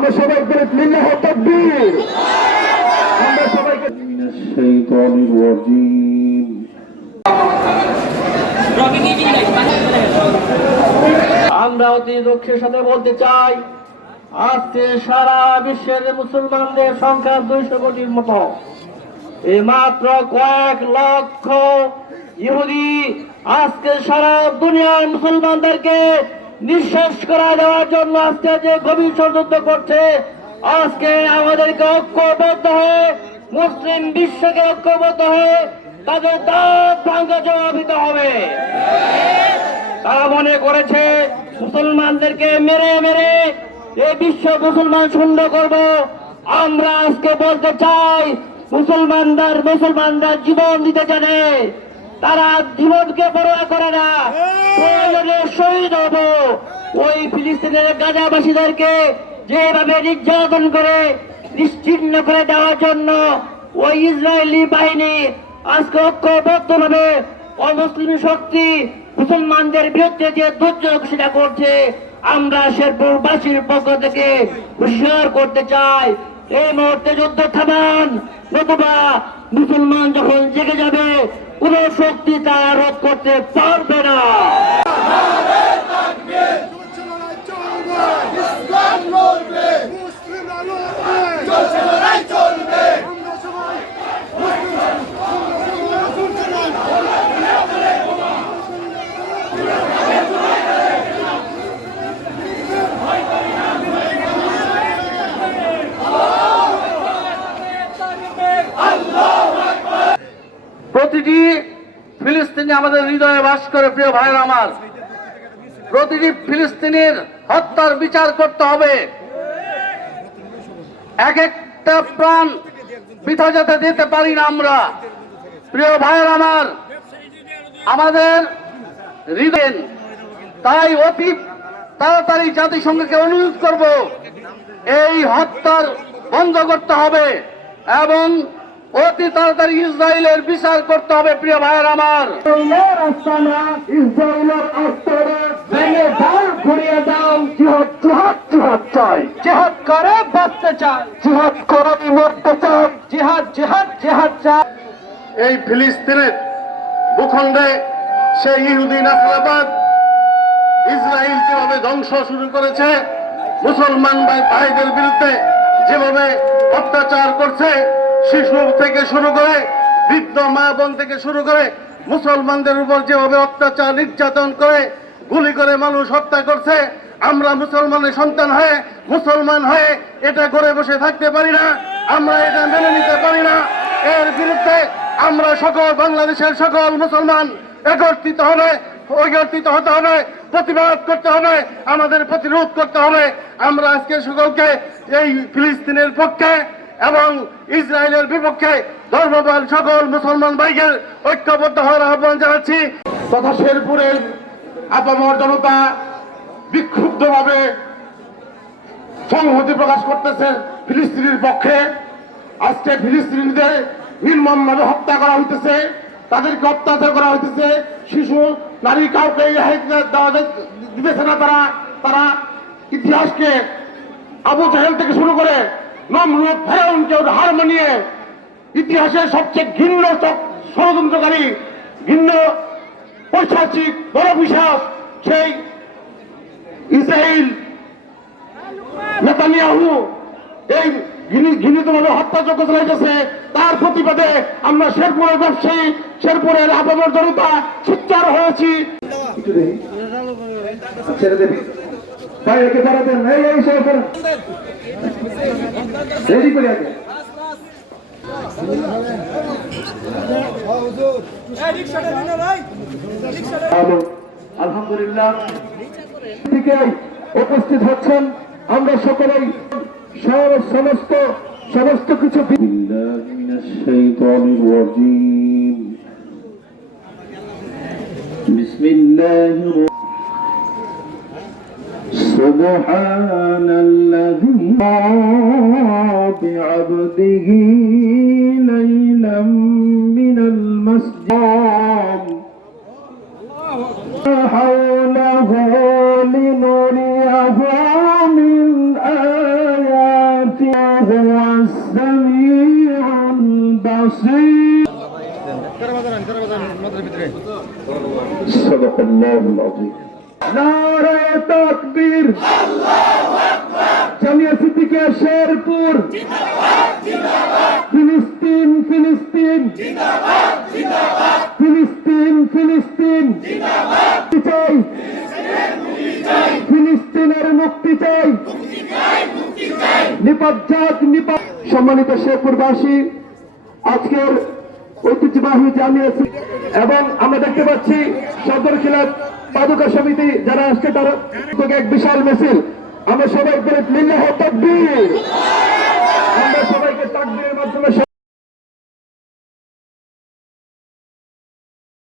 আমরা সবাই করে লিল্লাহ তাকবীর। আমরা সবাইকে আমরা অতি দুঃখের সাথে বলতে চাই, আজকে সারা বিশ্বের মুসলমানদের সংখ্যা দুইশো কোটির মতো। এই মাত্র কয়েক লক্ষ ইহুদি আজকে সারা দুনিয়ার মুসলমানদেরকে নিঃশ্বাস করা দেওয়ার জন্য আজকে যে গভীর ষড়যন্ত্র করছে, আজকে আমাদেরকে ঐক্যবদ্ধ হয়ে, মুসলিম বিশ্বকে ঐক্যবদ্ধ হয়ে তাদের দাঁত ভাঙ্গা জবাব দিতে হবে। তারা মনে করেছে, মুসলমানদেরকে মেরে মেরে এই বিশ্ব মুসলমান শূন্য করব। আমরা আজকে বলতে চাই, মুসলমানদের মুসলমানরা জীবন দিতে জানে। তারা জীবনকে পরোয়া করে না। শহীদ হব। ওই ফিলিস্তিনের গাজাবাসীদেরকে যেভাবে নির্যাতন করে নিশ্চিহ্ন করে দেওয়ার জন্য ওই ইসরায়েলি বাহিনী আজকে ঐক্যবদ্ধভাবে অমুসলিম শক্তি মুসলমানদের বিরুদ্ধে যে দুর্যোগ সেটা করছে, আমরা শেরপুর শেরপুরবাসীর পক্ষ থেকে হুঁশিয়ার করতে চাই। এই মুহূর্তে যুদ্ধ থামান, নতুবা মুসলমান যখন জেগে যাবে, কোন শক্তি তা রোধ করতে পারবে না। প্রতিটি ফিলিস্তিনি আমাদের হৃদয়ে বাস করে, প্রিয় ভাইয়ের আমার। প্রতিটি ফিলিস্তিনির হত্যার বিচার করতে হবে। এক একটা প্রাণ বৃথা যেতে দিতে পারি না আমরা। প্রিয় ভাইয়ের আমার, আমাদের হৃদয়, তাই অতি তাড়াতাড়ি জাতিসংঘকে অনুরোধ করব, এই হত্যার বন্ধ করতে হবে এবং অতি তাড়াতাড়ি ইসরায়েলের বিচার করতে হবে প্রিয় ভাইয়ের আমার। ইসরায়েলের আস্তানা ইসরায়েলের আস্তানা ভেঙে দাও ঘুরিয়ে দাও। জিহাদ জিহাদ জিহাদ চাই। জেহাদ করে বাঁচতে চায় জিহাদ করে মরতে চাই। জিহাদ জিহাদ জিহাদ চায় এই ফিলিস্তিনের ভূখণ্ডে সেই ইহুদি নাসরাবাদ ইসরায়েল যেভাবে ধ্বংস শুরু করেছে মুসলমান ভাই ভাইদের বিরুদ্ধে যেভাবে অত্যাচার করছে শিশু থেকে শুরু করে বৃদ্ধ মা বোন থেকে শুরু করে মুসলমানদের উপর যেভাবে অত্যাচার, নির্যাতন করে, গুলি করে মানুষ হত্যা করছে, আমরা মুসলমানের সন্তান হয়ে, মুসলমান হয়ে এটা করে বসে থাকতে পারি না, আমরা এটা মেনে নিতে পারি না। এর বিরুদ্ধে আমরা সকল বাংলাদেশের সকল মুসলমান একত্রিত হবে ঐকত্রিত হতে হবে, প্রতিবাদ করতে হবে, আমাদের প্রতিরোধ করতে হবে। আমরা আজকে সকলকে এই ফিলিস্তিনের পক্ষে এবং ইসরায়েলের বিপক্ষে ধর্মপাল সকল মুসলমান ভাইদের ঐক্যবদ্ধ হওয়ার আহ্বান জানাচ্ছি। তথা শেরপুরের আপামর জনতা বিক্ষুব্ধভাবে সংহতি প্রকাশ করতেছে ফিলিস্তিনির পক্ষে। আজকে ফিলিস্তিনিদের নির্মমভাবে হত্যা করা হইতেছে, তাদেরকে অত্যাচার করা হইতেছে। শিশু, নারী কাউকে দিতেছে না তারা। তারা ইতিহাসকে আবু জাহেল থেকে শুরু করে নমরুদ ফেরাউনকে হার মানিয়ে ইতিহাসের সবচেয়ে ঘৃণ্য ষড়যন্ত্রকারী, ঘৃণ্য পৈশাচিক বড় বিশ্বাস সেই ইসরায়েল নেতানিয়াহু। এই ঘৃণিতভাবে হত্যাযজ্ঞ চালাইতেছে। তার প্রতিবাদে আমরা শেরপুরের ব্যবসায়ী, শেরপুরের আপামর জনতা, সোচ্চার হয়েছি। ছেড়ে দেবি। ভাই, একে পারাতেন এই এই সব রেডি করে আগে। উপস্থিত হচ্ছেন আমরা সকলেই। সব- সমস্ত সমস্ত কিছু سبحان الذي بعبده ليلا من المسجد حوله لنريه من آياته هو السميع البصير صدق الله العظيم নারায় তকবীর। শেরপুর। ফিলিস্তিন ফিলিস্তিন। ফিলিস্তিন ফিলিস্তিন। ফিলিস্তিনের মুক্তি চাই। নিপজ্জাত নিপাত সম্মানিত শেরপুরবাসী, আজকের ঐতিহ্যবাহী জামিয়া এবং আমরা দেখতে পাচ্ছি সদর খিলাফ পাদুকা সমিতি যারা আসছে তারা এক বিশাল মিছিল। আমরা সবাই বলে লিল্লাহ তকবীর। আমরা